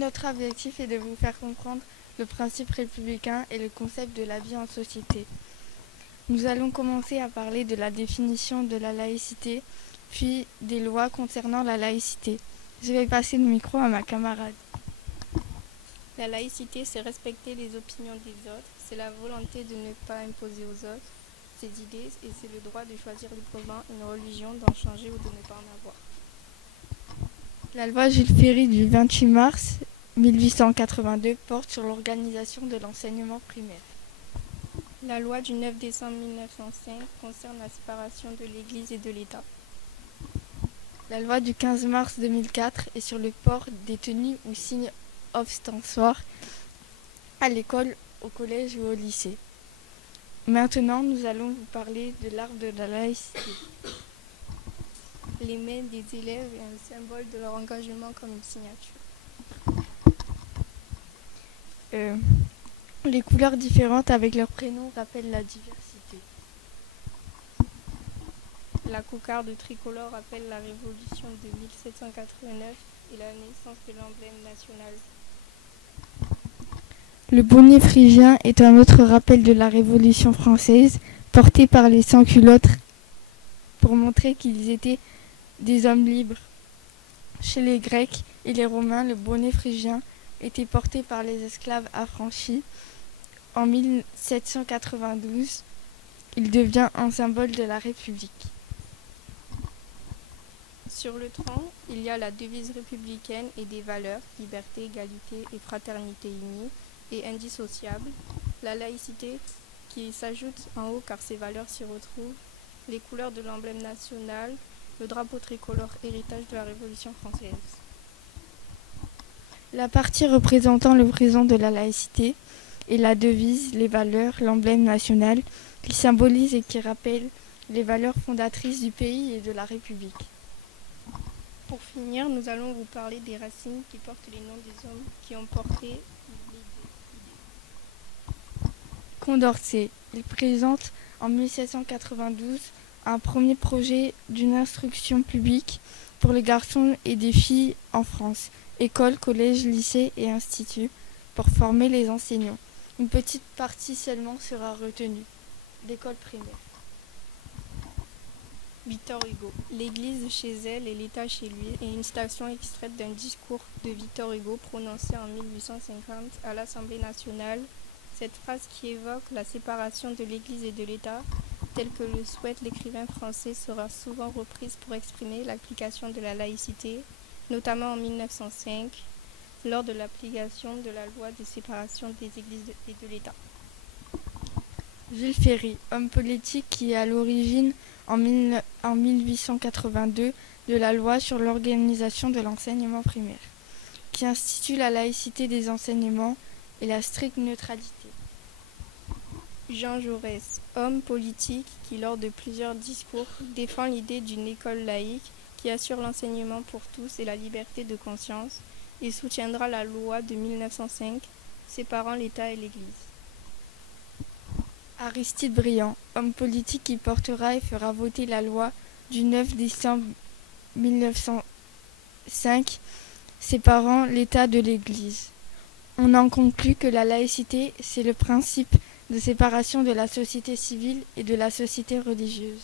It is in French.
Notre objectif est de vous faire comprendre le principe républicain et le concept de la vie en société. Nous allons commencer à parler de la définition de la laïcité, puis des lois concernant la laïcité. Je vais passer le micro à ma camarade. La laïcité, c'est respecter les opinions des autres, c'est la volonté de ne pas imposer aux autres ses idées et c'est le droit de choisir librement une religion, d'en changer ou de ne pas en avoir. La loi Jules Ferry du 28 mars 1882 porte sur l'organisation de l'enseignement primaire. La loi du 9 décembre 1905 concerne la séparation de l'Église et de l'État. La loi du 15 mars 2004 est sur le port des tenues ou signes ostentatoires à l'école, au collège ou au lycée. Maintenant, nous allons vous parler de l'arbre de la laïcité. Les mains des élèves est un symbole de leur engagement comme une signature. Les couleurs différentes avec leurs prénoms rappellent la diversité. La cocarde tricolore rappelle la révolution de 1789 et la naissance de l'emblème national. Le bonnet phrygien est un autre rappel de la Révolution française, porté par les sans-culottes pour montrer qu'ils étaient des hommes libres. Chez les Grecs et les Romains, le bonnet phrygien était porté par les esclaves affranchis. En 1792, il devient un symbole de la République. Sur le tronc, il y a la devise républicaine et des valeurs, liberté, égalité et fraternité unie et indissociable, la laïcité qui s'ajoute en haut car ces valeurs s'y retrouvent, les couleurs de l'emblème national, le drapeau tricolore héritage de la Révolution française. La partie représentant le présent de la laïcité est la devise, les valeurs, l'emblème national qui symbolise et qui rappelle les valeurs fondatrices du pays et de la République. Pour finir, nous allons vous parler des racines qui portent les noms des hommes qui ont porté l'idée. Condorcet, il présente en 1792 un premier projet d'une instruction publique pour les garçons et des filles en France, écoles, collèges, lycées et instituts, pour former les enseignants. Une petite partie seulement sera retenue, l'école primaire. Victor Hugo. L'Église chez elle et l'État chez lui est une citation extraite d'un discours de Victor Hugo prononcé en 1850 à l'Assemblée nationale. Cette phrase qui évoque la séparation de l'Église et de l'État, telle que le souhaite l'écrivain français, sera souvent reprise pour exprimer l'application de la laïcité, notamment en 1905, lors de l'application de la loi de séparation des Églises et de l'État. Jules Ferry, homme politique qui est à l'origine en 1882 de la loi sur l'organisation de l'enseignement primaire, qui institue la laïcité des enseignements et la stricte neutralité. Jean Jaurès, homme politique qui, lors de plusieurs discours, défend l'idée d'une école laïque qui assure l'enseignement pour tous et la liberté de conscience et soutiendra la loi de 1905 séparant l'État et l'Église. Aristide Briand, homme politique qui portera et fera voter la loi du 9 décembre 1905 séparant l'État de l'Église. On en conclut que la laïcité, c'est le principe de séparation de la société civile et de la société religieuse.